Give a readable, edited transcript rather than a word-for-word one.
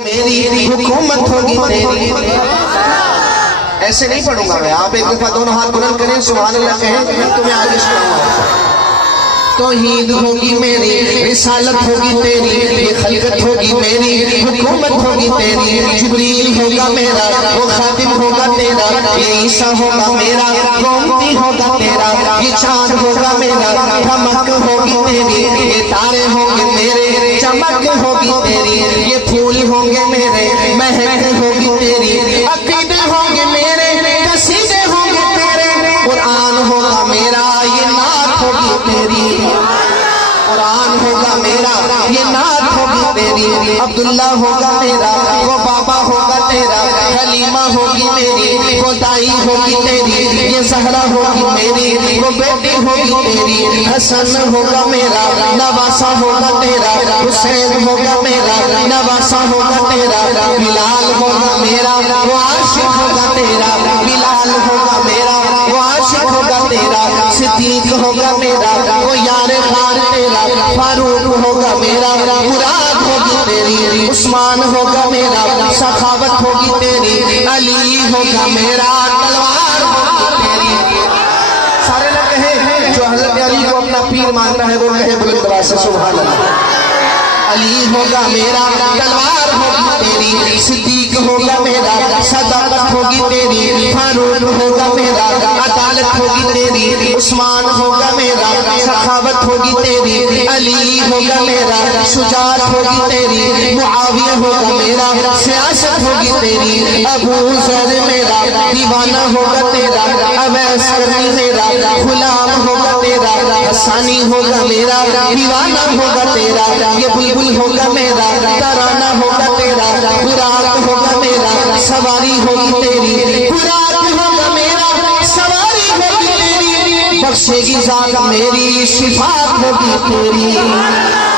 میری حکومت ہوگی تیری. ایسے نہیں پڑھوں گا میں. آپ ایک دفعہ دونوں ہاتھ بلند کریں, سبحان اللہ کہیں, میں تمہیں آگے سناؤں گا. توحید ہوگی میری, رسالت ہوگی تیری, خلقت ہوگی میری, حکومت ہوگی تیری. جبریل ہوگا میرا, وہ خادم ہوگا تیرا, یہ عیسیٰ ہوگا میرا, وہ امتی ہوگا تیرا. یہ چاند ہوگا میرا, دھمک ہوگی تیری. یہ تارے ہوں گے میرے, چمک ہوگی تیری. یہ پھول ہوں گے میرے, مہک ہوگی تیری. عقیدے ہوں گے میرے, قصیدے ہوں گے تیرے. قرآن ہوگا میرا, یہ نعت ہوگی تیری. قرآن ہوگا میرا, یہ نعت ہوگی تیری. عبداللہ ہوگا میرا, وہ بابا ہوگا تیرا. حلیمہ ہوگی میری, وہ دائی ہوگی تیری. یہ زہرا ہوگی میری, وہ بیٹی ہوگی تیری. حسن ہوگا میرا, نواسا ہوگا تیرا. حسین ہوگا میرا, نواسا ہوگا تیرا. بلال ہوگا میرا, وہ عاشق ہوگا تیرا. بلال ہوگا میرا, وہ عاشق ہوگا تیرا. صدیق ہوگا میرا, وہ یار غار تیرا. فاروق ہوگا میرا, مراد ہوگی تیری. عثمان ہوگا میرا, سخاوت ہوگی تیری. علی ہوگا میرا, تلوار ہوگی تیری. سارے لوگ کہیں جو حضرت علی کو اپنا پیر مانتا ہے وہ کہے بلند آواز سے سبحان اللہ. علی ہوگا میرا, تلوار ہوگی تیری. صدیق ہوگا میرا, صداقت ہوگی تیری. فاروق ہوگا میرا, عدالت ہوگی تیری. عثمان ہوگا میرا, سخاوت ہوگی تیری. علی ہوگا میرا, شجاعت ہوگی تیری. معاویہ ہوگا میرا, سیاست ہوگی تیری. ابو ذر میرا, دیوانہ ہوگا تیرا. اویس کرنی میرا, غلام ہوگا تیرا. حسانی ہوگا میرا, دیوانہ ہوگا تیرا. یہ بلبل ہوگا میرا, ترانہ ہوگا تیرا. براق ہوگا میرا, سواری ہوگی تیری. براق ہوگا میرا, سواری ہوگی تیری. بخشے گی ذات میری, شفاعت ہوگی تیری.